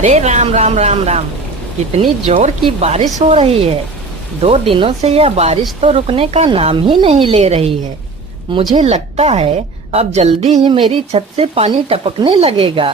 अरे राम राम राम राम। कितनी जोर की बारिश हो रही है। 2 दिनों से यह बारिश तो रुकने का नाम ही नहीं ले रही है। मुझे लगता है अब जल्दी ही मेरी छत से पानी टपकने लगेगा।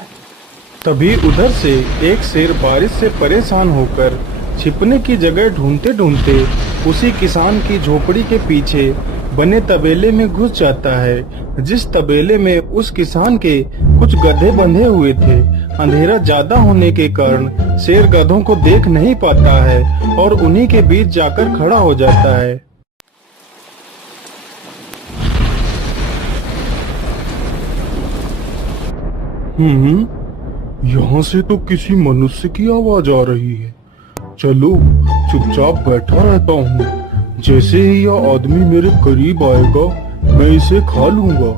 तभी उधर से एक शेर बारिश से परेशान होकर छिपने की जगह ढूंढते ढूंढते उसी किसान की झोपड़ी के पीछे बने तबेले में घुस जाता है, जिस तबेले में उस किसान के कुछ गधे बंधे हुए थे। अंधेरा ज्यादा होने के कारण शेर गधों को देख नहीं पाता है और उन्हीं के बीच जाकर खड़ा हो जाता है। यहाँ से तो किसी मनुष्य की आवाज आ रही है। चलो चुपचाप बैठा रहता हूँ, जैसे ही यह आदमी मेरे करीब आएगा मैं इसे खा लूंगा।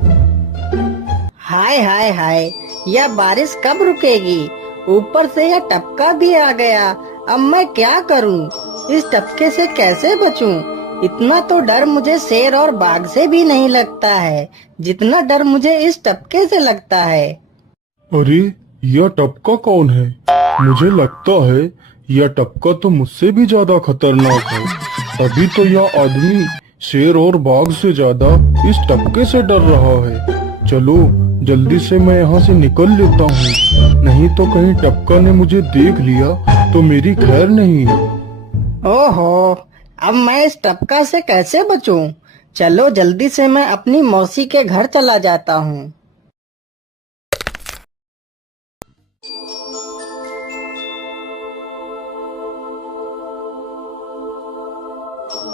हाय हाय हाय, यह बारिश कब रुकेगी? ऊपर से यह टपका भी आ गया। अब मैं क्या करूं? इस टपके से कैसे बचूं? इतना तो डर मुझे शेर और बाघ से भी नहीं लगता है, जितना डर मुझे इस टपके से लगता है। अरे यह टपका कौन है? मुझे लगता है यह टपका तो मुझसे भी ज्यादा खतरनाक है। तभी तो यह आदमी शेर और बाघ से ज्यादा इस टपके से डर रहा है। चलो जल्दी से मैं यहाँ से निकल लेता हूँ, नहीं तो कहीं टपका ने मुझे देख लिया तो मेरी खैर नहीं। ओहो, अब मैं इस टपका से कैसे बचूं? चलो जल्दी से मैं अपनी मौसी के घर चला जाता हूँ।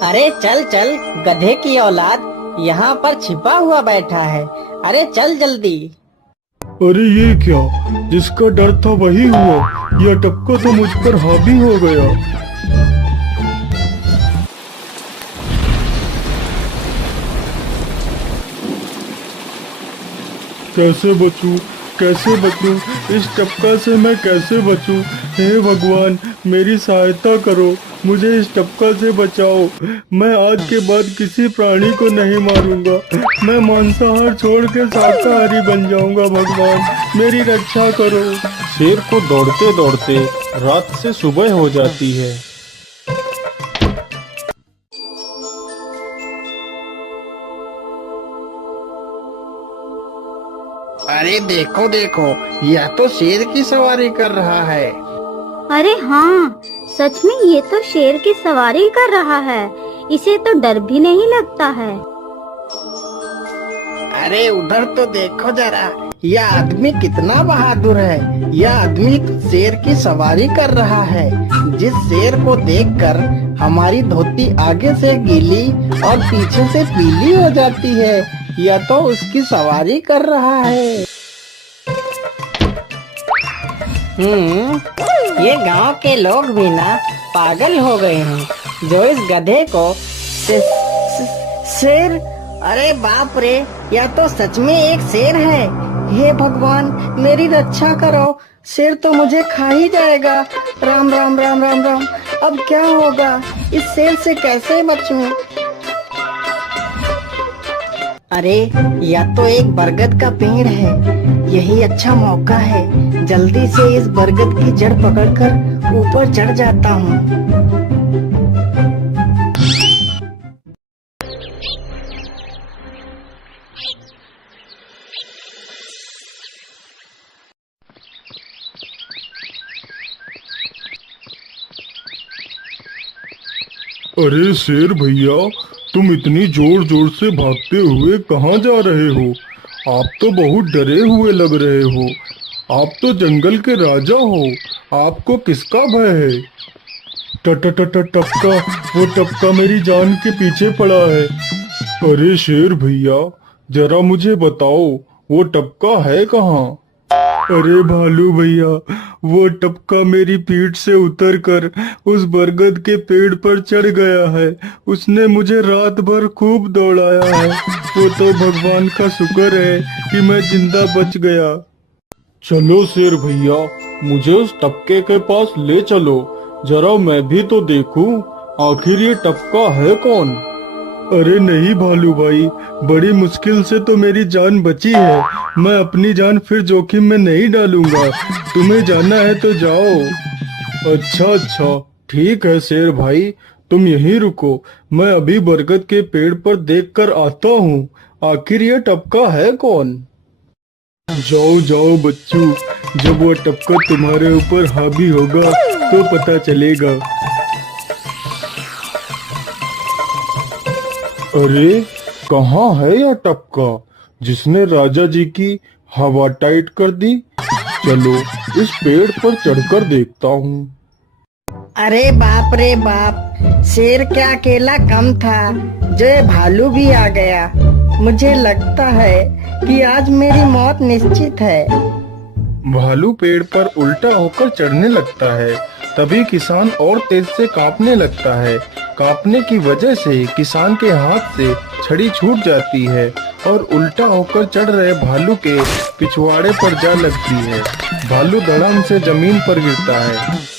अरे चल चल गधे की औलाद, यहाँ पर छिपा हुआ बैठा है। अरे चल जल्दी। अरे ये क्या, जिसका डर था वही हुआ। यह टपका तो मुझ पर हावी हो गया। कैसे बचूं? कैसे बचूं? इस टपका से मैं कैसे बचूं? हे भगवान मेरी सहायता करो, मुझे इस टपका से बचाओ। मैं आज के बाद किसी प्राणी को नहीं मारूंगा, मैं मांसाहार छोड़ के शाकाहारी बन जाऊंगा। भगवान मेरी रक्षा करो। शेर को दौड़ते दौड़ते रात से सुबह हो जाती है। अरे देखो देखो, यह तो शेर की सवारी कर रहा है। अरे हाँ, सच में ये तो शेर की सवारी कर रहा है। इसे तो डर भी नहीं लगता है। अरे उधर तो देखो जरा, यह आदमी कितना बहादुर है। यह आदमी तो शेर की सवारी कर रहा है। जिस शेर को देखकर हमारी धोती आगे से गीली और पीछे से पीली हो जाती है, यह तो उसकी सवारी कर रहा है। ये गांव के लोग भी ना पागल हो गए हैं, जो इस गधे को शेर। अरे बाप रे, यह तो सच में एक शेर है। हे भगवान मेरी रक्षा करो, शेर तो मुझे खा ही जाएगा। राम राम राम राम राम। अब क्या होगा? इस शेर से कैसे बचूं? अरे यह तो एक बरगद का पेड़ है। यही अच्छा मौका है, जल्दी से इस बरगद की जड़ पकड़कर ऊपर चढ़ जाता हूँ। अरे शेर भैया, तुम इतनी जोर जोर से भागते हुए कहाँ जा रहे हो? आप तो बहुत डरे हुए लग रहे हो। आप तो जंगल के राजा हो, आपको किसका भय है? टपका, वो टपका मेरी जान के पीछे पड़ा है। अरे शेर भैया, जरा मुझे बताओ वो टपका है कहाँ? अरे भालू भैया, वो टपका मेरी पीठ से उतरकर उस बरगद के पेड़ पर चढ़ गया है। उसने मुझे रात भर खूब दौड़ाया है। वो तो भगवान का शुक्र है कि मैं जिंदा बच गया। चलो शेर भैया, मुझे उस टपके के पास ले चलो, जरा मैं भी तो देखूं आखिर ये टपका है कौन। अरे नहीं भालू भाई, बड़ी मुश्किल से तो मेरी जान बची है। मैं अपनी जान फिर जोखिम में नहीं डालूंगा। तुम्हें जाना है तो जाओ। अच्छा अच्छा, ठीक है शेर भाई, तुम यहीं रुको। मैं अभी बरगद के पेड़ पर देखकर आता हूँ। आखिर ये टपका है कौन? जाओ जाओ बच्चू, जब वो टपका तुम्हारे ऊपर हावी होगा तो पता चलेगा। अरे कहाँ है यह टपका जिसने राजा जी की हवा टाइट कर दी? चलो इस पेड़ पर चढ़कर देखता हूँ। अरे बाप रे बाप, शेर क्या अकेला कम था, जो ये भालू भी आ गया। मुझे लगता है कि आज मेरी मौत निश्चित है। भालू पेड़ पर उल्टा होकर चढ़ने लगता है। तभी किसान और तेज से कांपने लगता है। कांपने की वजह से किसान के हाथ से छड़ी छूट जाती है और उल्टा होकर चढ़ रहे भालू के पिछवाड़े पर जा लगती है। भालू धड़ाम से जमीन पर गिरता है।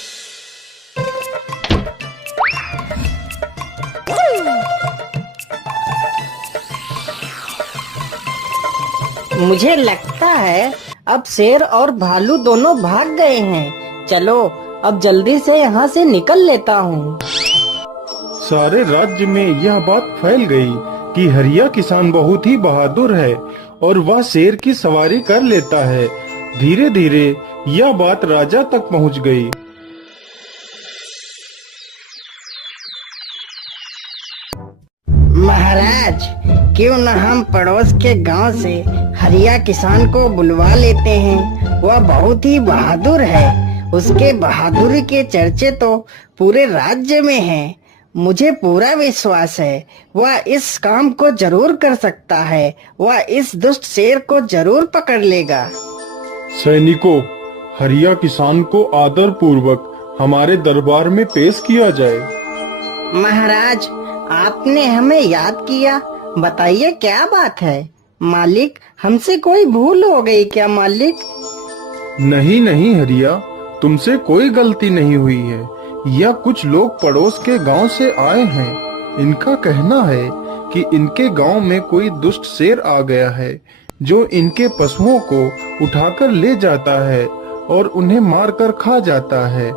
मुझे लगता है अब शेर और भालू दोनों भाग गए हैं। चलो अब जल्दी से यहाँ से निकल लेता हूँ। सारे राज्य में यह बात फैल गई कि हरिया किसान बहुत ही बहादुर है और वह शेर की सवारी कर लेता है। धीरे धीरे यह बात राजा तक पहुँच गई। महाराज, क्यों न हम पड़ोस के गांव से हरिया किसान को बुलवा लेते हैं। वह बहुत ही बहादुर है। उसके बहादुरी के चर्चे तो पूरे राज्य में हैं। मुझे पूरा विश्वास है वह इस काम को जरूर कर सकता है। वह इस दुष्ट शेर को जरूर पकड़ लेगा। सैनिकों, हरिया किसान को आदर पूर्वक हमारे दरबार में पेश किया जाए। महाराज, आपने हमें याद किया। बताइए क्या बात है। मालिक, हमसे कोई भूल हो गई क्या मालिक? नहीं नहीं हरिया, तुमसे कोई गलती नहीं हुई है। यह कुछ लोग पड़ोस के गांव से आए हैं। इनका कहना है कि इनके गांव में कोई दुष्ट शेर आ गया है जो इनके पशुओं को उठाकर ले जाता है और उन्हें मारकर खा जाता है।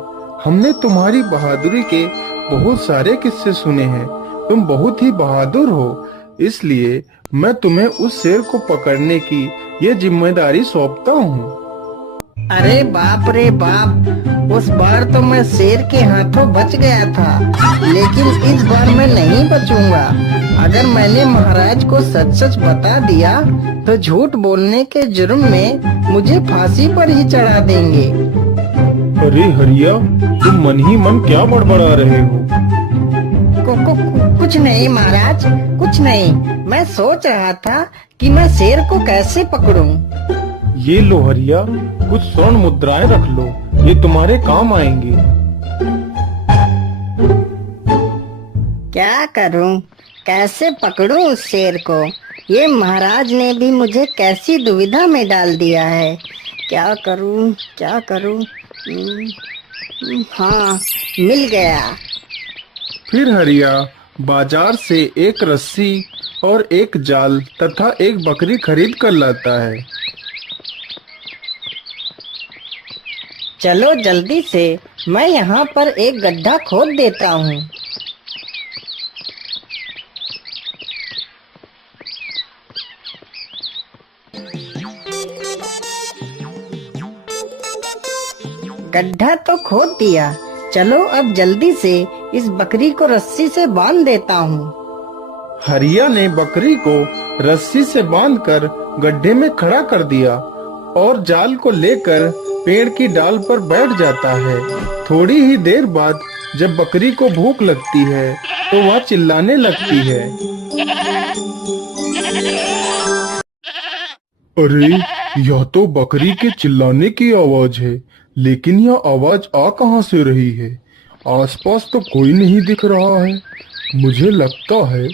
हमने तुम्हारी बहादुरी के बहुत सारे किस्से सुने हैं। तुम बहुत ही बहादुर हो, इसलिए मैं तुम्हें उस शेर को पकड़ने की ये जिम्मेदारी सौंपता हूँ। अरे बाप रे बाप, उस बार तो मैं शेर के हाथों बच गया था, लेकिन इस बार मैं नहीं बचूंगा। अगर मैंने महाराज को सच सच बता दिया तो झूठ बोलने के जुर्म में मुझे फांसी पर ही चढ़ा देंगे। अरे हरिया, तुम मन ही मन क्या बड़बड़ा रहे हो? कुछ नहीं महाराज, कुछ नहीं। मैं सोच रहा था कि मैं शेर को कैसे पकड़ूं। ये लो हरिया, कुछ स्वर्ण मुद्राएं रख लो, ये तुम्हारे काम आएंगी। क्या करूं, कैसे पकड़ूं उस शेर को? ये महाराज ने भी मुझे कैसी दुविधा में डाल दिया है। क्या करूं, क्या करूं? हाँ, मिल गया। फिर हरिया बाजार से एक रस्सी और एक जाल तथा एक बकरी खरीद कर लाता है। चलो जल्दी से, मैं यहाँ पर एक गड्ढा खोद देता हूँ। गड्ढा तो खोद दिया। चलो अब जल्दी से इस बकरी को रस्सी से बांध देता हूँ। हरिया ने बकरी को रस्सी से बांधकर गड्ढे में खड़ा कर दिया और जाल को लेकर पेड़ की डाल पर बैठ जाता है। थोड़ी ही देर बाद जब बकरी को भूख लगती है तो वह चिल्लाने लगती है। अरे, यह तो बकरी के चिल्लाने की आवाज है, लेकिन यह आवाज आ कहां से रही है? आसपास तो कोई नहीं दिख रहा है। मुझे लगता है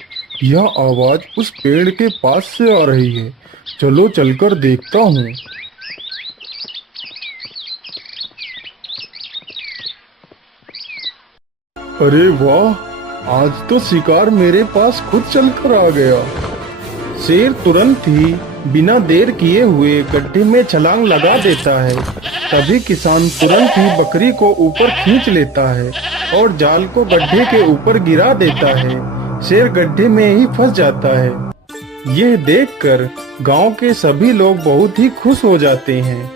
यह आवाज उस पेड़ के पास से आ रही है। चलो चलकर देखता हूँ। अरे वाह, आज तो शिकार मेरे पास खुद चल कर आ गया। शेर तुरंत ही बिना देर किए हुए गड्ढे में छलांग लगा देता है। तभी किसान तुरंत ही बकरी को ऊपर खींच लेता है और जाल को गड्ढे के ऊपर गिरा देता है। शेर गड्ढे में ही फंस जाता है। यह देखकर गांव के सभी लोग बहुत ही खुश हो जाते हैं।